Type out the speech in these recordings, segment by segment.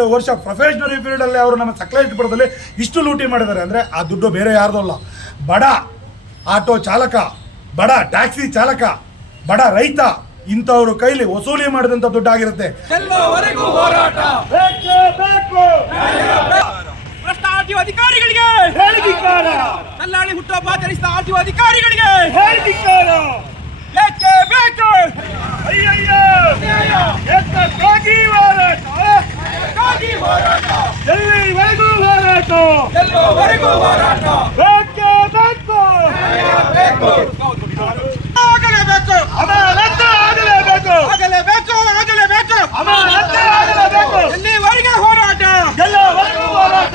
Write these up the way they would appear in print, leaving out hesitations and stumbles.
2 ವರ್ಷ ಪ್ರೊಫೆಷನರಿ ಫೀಲ್ಡಲ್ಲಿ ಅವರು ನಮ್ಮ ಸಕಲೇಶಪುರದಲ್ಲಿ ಇಷ್ಟು ಲೂಟಿ ಮಾಡಿದ್ದಾರೆ ಅಂದರೆ ಆ ದುಡ್ಡು ಬೇರೆ ಯಾರ್ದು ಅಲ್ಲ, ಬಡ ಆಟೋ ಚಾಲಕ, ಬಡ ಟ್ಯಾಕ್ಸಿ ಚಾಲಕ, ಬಡ ರೈತ ಇಂಥವ್ರ ಕೈಲಿ ವಸೂಲಿ ಮಾಡಿದಂಥ ದುಡ್ಡಾಗಿರುತ್ತೆ. ಅಧಿಕಾರಿಗಳಿಗೆ ದಲ್ಲಾಳಿ ಹುಟ್ಟುಹಬ್ಬ ಆಚರಿಸಿದ ಆರ್ಟಿಒ ಅಧಿಕಾರಿಗಳಿಗೆ ಬೇಕೇ ಬೇಕು. ಎಲ್ಲಿವರೆಗೂ ಹೋರಾಟ, ಎಲ್ಲೋವರೆಗೂ ಹೋರಾಟ ಬೇಕೇ ಬೇಕು. ಆಗಲೇಬೇಕು, ಅಮಾನತು ಆಗಲೇಬೇಕು, ಆಗಲೇಬೇಕು, ಆಗಲೇಬೇಕು, ಅಮಾನತು ಆಗಲೇಬೇಕು. ಎಲ್ಲಿವರೆಗೆ ಹೋರಾಟ, ಎಲ್ಲವರೆಗೂ ಹೋರಾಟ,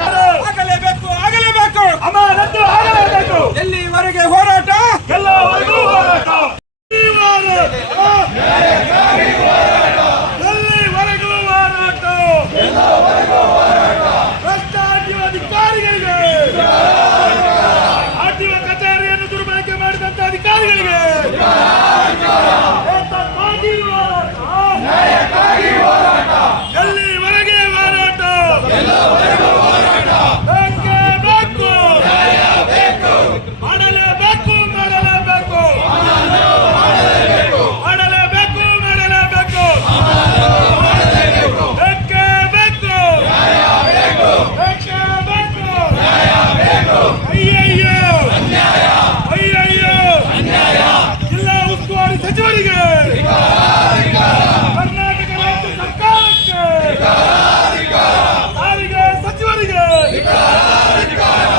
ಆಗಲೇಬೇಕು, ಆಗಲೇಬೇಕು, ಅಮಾನತು ಆಗಲೇಬೇಕು. ಎಲ್ಲಿವರೆಗೆ ಹೋರಾಟ, ಎಲ್ಲವರೆಗೂ ಹೋರಾಟ, ಎಲ್ಲಿವರೆಗೂ ಹೋರಾಟ. ಭ್ರಷ್ಟ ಆರ್ಟಿಒ ಅಧಿಕಾರಿಗಳಿಗೆ, ಆರ್ಟಿಒ ಕಚೇರಿಯನ್ನು ದುರ್ಬಳಕೆ ಮಾಡಿದಂತ ಅಧಿಕಾರಿಗಳಿಗೆ ಎಲ್ಲಿವರೆಗೆ ಹೋರಾಟ, ಬೇಕೇ ಬೇಕು, ಮಾಡಲೇಬೇಕು, ಮಾಡಲೇಬೇಕು, ಮಾಡಲೇಬೇಕು, ಮಾಡಲೇಬೇಕು, ಬೇಕೇ ಬೇಕು, ಬೇಕೇ ಬೇಕು. ಅಯ್ಯಯ್ಯೋ, ಅಯ್ಯಯ್ಯೋ, ಜಿಲ್ಲಾ ಉಸ್ತುವಾರಿ ಸಚಿವರಿಗೆ, ಕರ್ನಾಟಕ ರಾಜ್ಯ ಸರ್ಕಾರಕ್ಕೆ, ಸಾರಿಗೆ ಸಚಿವರಿಗೆ,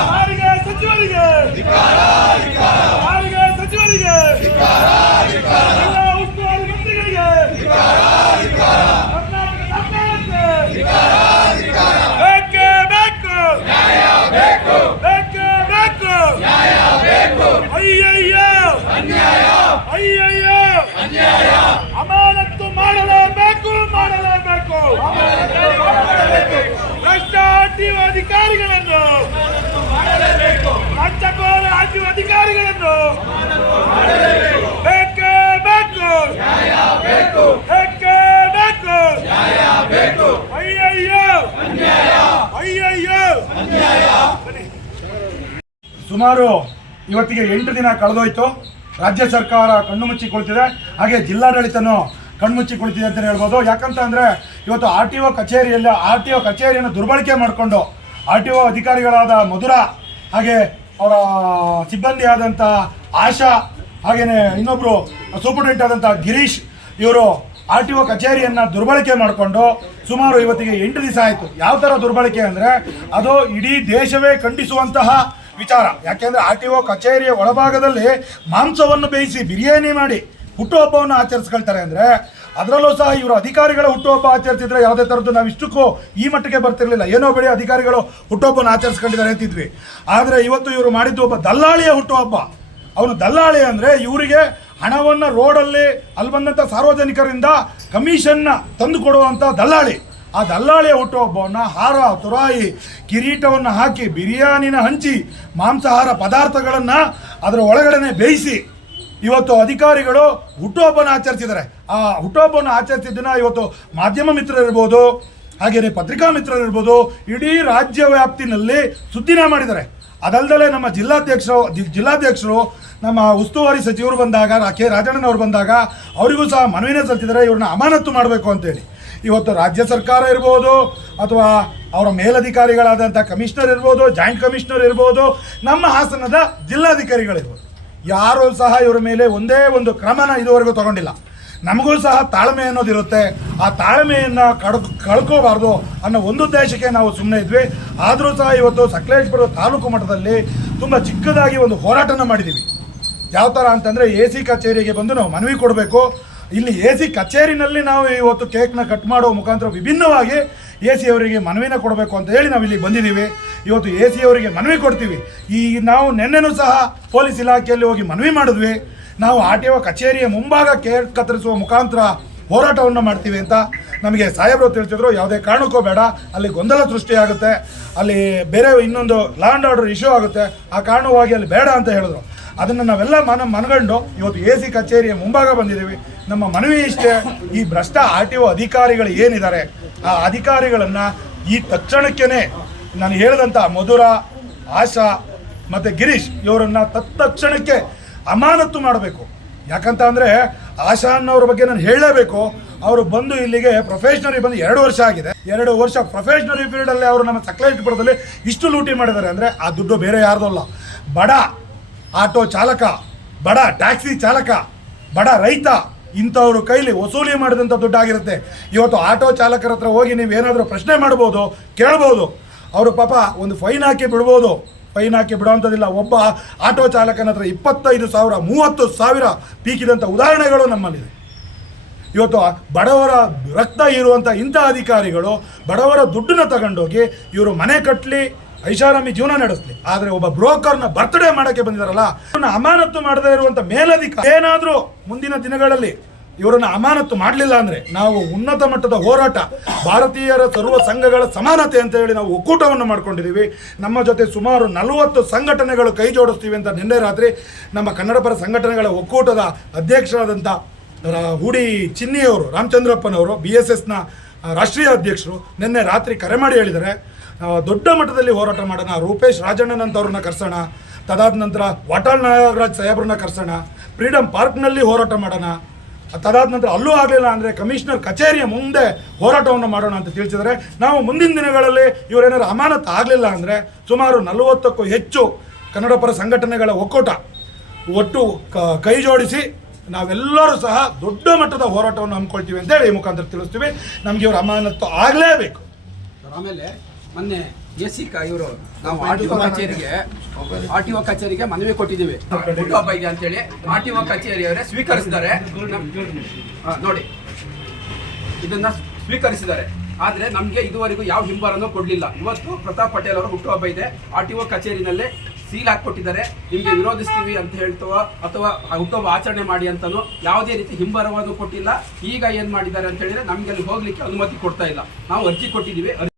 ಸಾರಿಗೆ ಸಚಿವರಿಗೆ, ಸಾರಿಗೆ ಸಚಿವರಿಗೆ, ಜಿಲ್ಲಾ ಉಸ್ತುವಾರಿ ಮಂತ್ರಿಗಳಿಗೆ, ಕರ್ನಾಟಕ ಸರ್ಕಾರಕ್ಕೆ ಬೇಕೇ ಬೇಕು, ಬೇಕೇ ಬೇಕು. ಅಯ್ಯಯ್ಯೋ, ಅಯ್ಯಯ್ಯೋ, ಅಮಾನತು ಮಾಡಲೇಬೇಕು, ಮಾಡಲೇಬೇಕು. ಭ್ರಷ್ಟ ಆರ್ಟಿಒ ಅಧಿಕಾರಿಗಳನ್ನು, ಲಂಚಕೋರ ಆರ್ಟಿಒ ಅಧಿಕಾರಿಗಳನ್ನು ಬೇಕೇ ಬೇಕು, ಬೇಕೇ ಬೇಕು. ಅಯ್ಯಯ್ಯೋ, ಅಯ್ಯಯ್ಯೋ. ಸುಮಾರು ಇವತ್ತಿಗೆ 8 ದಿನ ಕಳೆದೋಯ್ತು. ರಾಜ್ಯ ಸರ್ಕಾರ ಕಣ್ಣು ಮುಚ್ಚಿ ಕುಳಿತಿದೆ, ಹಾಗೆ ಜಿಲ್ಲಾಡಳಿತನೂ ಕಣ್ಮುಚ್ಚಿ ಕುಳಿತಿದೆ ಅಂತಲೇ ಹೇಳ್ಬೋದು. ಯಾಕಂತ ಅಂದರೆ ಇವತ್ತು ಆರ್ಟಿಒ ಕಚೇರಿಯನ್ನು ದುರ್ಬಳಕೆ ಮಾಡಿಕೊಂಡು ಆರ್ಟಿಒ ಅಧಿಕಾರಿಗಳಾದ ಮಧುರ, ಹಾಗೆ ಅವರ ಸಿಬ್ಬಂದಿ ಆದಂಥ ಆಶಾ, ಹಾಗೆಯೇ ಇನ್ನೊಬ್ಬರು ಸೂಪರ್ಡೆಂಟ್ ಆದಂಥ ಗಿರೀಶ್, ಇವರು ಆರ್ಟಿಒ ಕಚೇರಿಯನ್ನು ದುರ್ಬಳಕೆ ಮಾಡಿಕೊಂಡು ಸುಮಾರು ಇವತ್ತಿಗೆ 8 ದಿವಸ ಆಯಿತು. ಯಾವ ಥರ ದುರ್ಬಳಕೆ ಅಂದರೆ ಅದು ಇಡೀ ದೇಶವೇ ಖಂಡಿಸುವಂತಹ ವಿಚಾರ. ಯಾಕೆಂದರೆ ಆರ್ಟಿಒ ಕಚೇರಿಯ ಒಳಭಾಗದಲ್ಲಿ ಮಾಂಸವನ್ನು ಬೇಯಿಸಿ ಬಿರಿಯಾನಿ ಮಾಡಿ ಹುಟ್ಟುಹಬ್ಬವನ್ನು ಆಚರಿಸ್ಕೊಳ್ತಾರೆ. ಅಂದರೆ ಅದರಲ್ಲೂ ಸಹ ಇವರು ಅಧಿಕಾರಿಗಳ ಹುಟ್ಟುಹಬ್ಬ ಆಚರಿಸಿದ್ರೆ ಯಾವುದೇ ಥರದ್ದು ನಾವು ಇಷ್ಟಕ್ಕೂ ಈ ಮಟ್ಟಿಗೆ ಬರ್ತಿರ್ಲಿಲ್ಲ. ಏನೋ ಬೇಡಿ ಅಧಿಕಾರಿಗಳು ಹುಟ್ಟುಹಬ್ಬನ ಆಚರಿಸ್ಕೊಂಡಿದ್ದಾರೆ ಅಂತಿದ್ವಿ. ಆದರೆ ಇವತ್ತು ಇವರು ಮಾಡಿದ್ದು ಒಬ್ಬ ದಲ್ಲಾಳಿಯ ಹುಟ್ಟುಹಬ್ಬ. ಅವನು ದಲ್ಲಾಳಿ ಅಂದರೆ ಇವರಿಗೆ ಹಣವನ್ನು ರೋಡಲ್ಲಿ ಅಲ್ಲಿ ಬಂದಂಥ ಸಾರ್ವಜನಿಕರಿಂದ ಕಮಿಷನ್ನ ತಂದು ಕೊಡುವಂಥ ದಲ್ಲಾಳಿ. ಆ ದಲ್ಲಾಳಿಯ ಹುಟ್ಟುಹಬ್ಬವನ್ನು ಹಾರ ತುರಾಯಿ ಕಿರೀಟವನ್ನು ಹಾಕಿ ಬಿರಿಯಾನಿನ ಹಂಚಿ ಮಾಂಸಾಹಾರ ಪದಾರ್ಥಗಳನ್ನು ಅದರ ಒಳಗಡೆ ಬೇಯಿಸಿ ಇವತ್ತು ಅಧಿಕಾರಿಗಳು ಹುಟ್ಟುಹಬ್ಬನ ಆಚರಿಸಿದ್ದಾರೆ. ಆ ಹುಟ್ಟುಹಬ್ಬವನ್ನು ಆಚರಿಸಿದ್ದನ್ನ ಇವತ್ತು ಮಾಧ್ಯಮ ಮಿತ್ರರಿರ್ಬೋದು, ಹಾಗೆಯೇ ಪತ್ರಿಕಾ ಮಿತ್ರರಿರ್ಬೋದು, ಇಡೀ ರಾಜ್ಯ ವ್ಯಾಪ್ತಿನಲ್ಲಿ ಸುದ್ದಿನ ಮಾಡಿದ್ದಾರೆ. ಅದಲ್ಲದೆ ನಮ್ಮ ಜಿಲ್ಲಾಧ್ಯಕ್ಷರು ನಮ್ಮ ಉಸ್ತುವಾರಿ ಸಚಿವರು ಬಂದಾಗ, ಕೆ ರಾಜಣ್ಣನವರು ಬಂದಾಗ ಅವರಿಗೂ ಸಹ ಮನವಿನೇ ಸಲ್ಲಿಸಿದ್ದಾರೆ, ಇವ್ರನ್ನ ಅಮಾನತು ಮಾಡಬೇಕು ಅಂತೇಳಿ. ಇವತ್ತು ರಾಜ್ಯ ಸರ್ಕಾರ ಇರ್ಬೋದು ಅಥವಾ ಅವರ ಮೇಲಧಿಕಾರಿಗಳಾದಂಥ ಕಮಿಷನರ್ ಇರ್ಬೋದು, ಜಾಯಿಂಟ್ ಕಮಿಷನರ್ ಇರ್ಬೋದು, ನಮ್ಮ ಹಾಸನದ ಜಿಲ್ಲಾಧಿಕಾರಿಗಳಿರ್ಬೋದು, ಯಾರೂ ಸಹ ಇವರ ಮೇಲೆ ಒಂದೇ ಒಂದು ಕ್ರಮನ ಇದುವರೆಗೂ ತಗೊಂಡಿಲ್ಲ. ನಮಗೂ ಸಹ ತಾಳ್ಮೆ ಅನ್ನೋದಿರುತ್ತೆ, ಆ ತಾಳ್ಮೆಯನ್ನು ಕಳ್ಕೋಬಾರ್ದು ಅನ್ನೋ ಒಂದು ಉದ್ದೇಶಕ್ಕೆ ನಾವು ಸುಮ್ಮನೆ ಇದ್ವಿ. ಆದರೂ ಸಹ ಇವತ್ತು ಸಕಲೇಶಪುರ ತಾಲೂಕು ಮಟ್ಟದಲ್ಲಿ ತುಂಬ ಚಿಕ್ಕದಾಗಿ ಒಂದು ಹೋರಾಟನ ಮಾಡಿದ್ದೀವಿ. ಯಾವ ಥರ ಅಂತಂದರೆ AC ಕಚೇರಿಗೆ ಬಂದು ನಾವು ಮನವಿ ಕೊಡಬೇಕು. ಇಲ್ಲಿ AC ಕಚೇರಿನಲ್ಲಿ ನಾವು ಇವತ್ತು ಕೇಕ್ನ ಕಟ್ ಮಾಡೋ ಮುಖಾಂತರ ವಿಭಿನ್ನವಾಗಿ AC ಅವರಿಗೆ ಮನವಿನ ಕೊಡಬೇಕು ಅಂತ ಹೇಳಿ ನಾವು ಇಲ್ಲಿ ಬಂದಿದ್ದೀವಿ. ಇವತ್ತು AC ಅವರಿಗೆ ಮನವಿ ಕೊಡ್ತೀವಿ. ನಾವು ನಿನ್ನೆನೂ ಸಹ ಪೊಲೀಸ್ ಇಲಾಖೆಯಲ್ಲಿ ಹೋಗಿ ಮನವಿ ಮಾಡಿದ್ವಿ. ನಾವು ಆರ್ಟಿಒ ಕಚೇರಿಯ ಮುಂಭಾಗ ಕೇಕ್ ಕತ್ತರಿಸುವ ಮುಖಾಂತರ ಹೋರಾಟವನ್ನು ಮಾಡ್ತೀವಿ ಅಂತ ನಮಗೆ ಸಾಹೇಬರು ತಿಳಿಸಿದ್ರು. ಯಾವುದೇ ಕಾರಣಕ್ಕೂ ಬೇಡ, ಅಲ್ಲಿ ಗೊಂದಲ ಸೃಷ್ಟಿಯಾಗುತ್ತೆ, ಅಲ್ಲಿ ಬೇರೆ ಇನ್ನೊಂದು ಲಾ ಆ್ಯಂಡ್ ಆರ್ಡರ್ ಇಶ್ಯೂ ಆಗುತ್ತೆ, ಆ ಕಾರಣವಾಗಿ ಅಲ್ಲಿ ಬೇಡ ಅಂತ ಹೇಳಿದ್ರು. ಅದನ್ನು ನಾವೆಲ್ಲ ಮನಗಂಡು ಇವತ್ತು AC ಕಚೇರಿಯ ಮುಂಭಾಗ ಬಂದಿದ್ದೀವಿ. ನಮ್ಮ ಮನವಿ ಇಷ್ಟೇ, ಈ ಭ್ರಷ್ಟ RTO ಅಧಿಕಾರಿಗಳು ಏನಿದ್ದಾರೆ ಆ ಅಧಿಕಾರಿಗಳನ್ನು ಈ ತಕ್ಷಣಕ್ಕೇ ನಾನು ಹೇಳಿದಂಥ ಮಧುರ, ಆಶಾ ಮತ್ತು ಗಿರೀಶ್ ಇವರನ್ನು ತತ್ಕ್ಷಣಕ್ಕೆ ಅಮಾನತು ಮಾಡಬೇಕು. ಯಾಕಂತ ಅಂದರೆ ಆಶಾ ಅನ್ನೋರ ಬಗ್ಗೆ ನಾನು ಹೇಳಲೇಬೇಕು. ಅವರು ಬಂದು ಇಲ್ಲಿಗೆ ಪ್ರೊಫೆಷ್ನರಿ ಬಂದು 2 ವರ್ಷ ಆಗಿದೆ. 2 ವರ್ಷ ಪ್ರೊಫೆಷ್ನರಿ ಫೀಲ್ಡಲ್ಲಿ ಅವರು ನಮ್ಮ ಸಕಲೇಶಪುರದಲ್ಲಿ ಇಷ್ಟು ಲೂಟಿ ಮಾಡಿದ್ದಾರೆ ಅಂದರೆ ಆ ದುಡ್ಡು ಬೇರೆ ಯಾರ್ದು ಅಲ್ಲ. ಬಡ ಆಟೋ ಚಾಲಕ, ಬಡ ಟ್ಯಾಕ್ಸಿ ಚಾಲಕ, ಬಡ ರೈತ ಇಂಥವ್ರ ಕೈಲಿ ವಸೂಲಿ ಮಾಡಿದಂಥ ದುಡ್ಡಾಗಿರುತ್ತೆ. ಇವತ್ತು ಆಟೋ ಚಾಲಕರ ಹತ್ರ ಹೋಗಿ ನೀವೇನಾದರೂ ಪ್ರಶ್ನೆ ಮಾಡ್ಬೋದು, ಕೇಳ್ಬೋದು. ಅವರು ಪಾಪ ಒಂದು ಫೈನ್ ಹಾಕಿ ಬಿಡ್ಬೋದು. ಫೈನ್ ಹಾಕಿ ಬಿಡೋವಂಥದ್ದಿಲ್ಲ. ಒಬ್ಬ ಆಟೋ ಚಾಲಕನ ಹತ್ರ 25,000 30,000 ಪೀಕಿದಂಥ ಉದಾಹರಣೆಗಳು ನಮ್ಮಲ್ಲಿದೆ. ಇವತ್ತು ಬಡವರ ರಕ್ತ ಇರುವಂಥ ಇಂಥ ಅಧಿಕಾರಿಗಳು ಬಡವರ ದುಡ್ಡನ್ನ ತಗೊಂಡೋಗಿ ಇವರು ಮನೆ ಕಟ್ಟಲಿ, ಐಷಾರಾಮಿ ಜೀವನ ನಡೆಸಲಿ. ಆದರೆ ಒಬ್ಬ ಬ್ರೋಕರ್ನ ಬರ್ತ್ಡೇ ಮಾಡೋಕ್ಕೆ ಬಂದಿದ್ದಾರಲ್ಲ, ಇವರನ್ನ ಅಮಾನತು ಮಾಡದೇ ಇರುವಂಥ ಮೇಲಧಿಕಾರಿ ಏನಾದರೂ ಮುಂದಿನ ದಿನಗಳಲ್ಲಿ ಇವರನ್ನು ಅಮಾನತು ಮಾಡಲಿಲ್ಲ ಅಂದರೆ ನಾವು ಉನ್ನತ ಮಟ್ಟದ ಹೋರಾಟ, ಭಾರತೀಯರ ಸರ್ವ ಸಂಘಗಳ ಸಮಾನತೆ ಅಂತ ಹೇಳಿ ನಾವು ಒಕ್ಕೂಟವನ್ನು ಮಾಡ್ಕೊಂಡಿದ್ದೀವಿ. ನಮ್ಮ ಜೊತೆ ಸುಮಾರು 40 ಸಂಘಟನೆಗಳು ಕೈ ಜೋಡಿಸ್ತೀವಿ ಅಂತ ನಿನ್ನೆ ರಾತ್ರಿ ನಮ್ಮ ಕನ್ನಡಪರ ಸಂಘಟನೆಗಳ ಒಕ್ಕೂಟದ ಅಧ್ಯಕ್ಷರಾದಂಥ ಹೂಡಿ ಚಿನ್ನಿಯವರು, ರಾಮಚಂದ್ರಪ್ಪನವರು, BSSನ ರಾಷ್ಟ್ರೀಯ ಅಧ್ಯಕ್ಷರು ನಿನ್ನೆ ರಾತ್ರಿ ಕರೆ ಮಾಡಿ ಹೇಳಿದ್ದಾರೆ, ದೊಡ್ಡ ಮಟ್ಟದಲ್ಲಿ ಹೋರಾಟ ಮಾಡೋಣ, ರೂಪೇಶ್ ರಾಜಣ್ಣನಂತವ್ರನ್ನ ಕರೆಸೋಣ, ತದಾದ ನಂತರ ವಾಟಾಳ್ ನಾಗರಾಜ್ ಸಾಹೇಬ್ರನ್ನ ಕರೆಸೋಣ, ಫ್ರೀಡಮ್ ಪಾರ್ಕ್ನಲ್ಲಿ ಹೋರಾಟ ಮಾಡೋಣ, ತದಾದ ನಂತರ ಅಲ್ಲೂ ಆಗಲಿಲ್ಲ ಅಂದರೆ ಕಮಿಷನರ್ ಕಚೇರಿಯ ಮುಂದೆ ಹೋರಾಟವನ್ನು ಮಾಡೋಣ ಅಂತ ತಿಳಿಸಿದರೆ, ನಾವು ಮುಂದಿನ ದಿನಗಳಲ್ಲಿ ಇವರೇನಾದ್ರು ಅಮಾನತು ಆಗಲಿಲ್ಲ ಅಂದರೆ ಸುಮಾರು 40ಕ್ಕೂ ಹೆಚ್ಚು ಕನ್ನಡಪರ ಸಂಘಟನೆಗಳ ಒಕ್ಕೂಟ ಒಟ್ಟು ಕೈ ಜೋಡಿಸಿ ನಾವೆಲ್ಲರೂ ಸಹ ದೊಡ್ಡ ಮಟ್ಟದ ಹೋರಾಟವನ್ನು ಹಮ್ಮಿಕೊಳ್ತೀವಿ ಅಂತೇಳಿ ಈ ಮುಖಾಂತರ ತಿಳಿಸ್ತೀವಿ. ನಮಗೆ ಇವರು ಅಮಾನತು ಆಗಲೇಬೇಕು. ಆಮೇಲೆ ಮೊನ್ನೆ ಇವರು ನಾವು ಆರ್ ಟಿ ಒ ಕಚೇರಿಗೆ ಮನವಿ ಕೊಟ್ಟಿದ್ದೀವಿ. ಹುಟ್ಟುಹಬ್ಬ ಇದೆ ಅಂತೇಳಿ RTO ಕಚೇರಿಯವರೇ ಸ್ವೀಕರಿಸಿದ್ದಾರೆ. ನೋಡಿ, ಇದನ್ನ ಸ್ವೀಕರಿಸಿದ್ದಾರೆ. ಆದರೆ ನಮಗೆ ಇದುವರೆಗೂ ಯಾವ ಹಿಂಬಾರನೂ ಕೊಡಲಿಲ್ಲ. ಇವತ್ತು ಪ್ರತಾಪ್ ಪಟೇಲ್ ಅವರ ಹುಟ್ಟುಹಬ್ಬ ಇದೆ. RTO ಕಚೇರಿನಲ್ಲೇ ಸೀಲ್ ಹಾಕಿಕೊಟ್ಟಿದ್ದಾರೆ. ನಿಮಗೆ ವಿರೋಧಿಸ್ತೀವಿ ಅಂತ ಹೇಳ್ತವೋ ಅಥವಾ ಹುಟ್ಟುಹಬ್ಬ ಆಚರಣೆ ಮಾಡಿ ಅಂತಲೂ ಯಾವುದೇ ರೀತಿ ಹಿಂಬರವನ್ನು ಕೊಟ್ಟಿಲ್ಲ. ಈಗ ಏನು ಮಾಡಿದ್ದಾರೆ ಅಂತ ಹೇಳಿದ್ರೆ ನಮಗೆ ಅಲ್ಲಿ ಹೋಗ್ಲಿಕ್ಕೆ ಅನುಮತಿ ಕೊಡ್ತಾ ಇಲ್ಲ. ನಾವು ಅರ್ಜಿ ಕೊಟ್ಟಿದ್ದೀವಿ.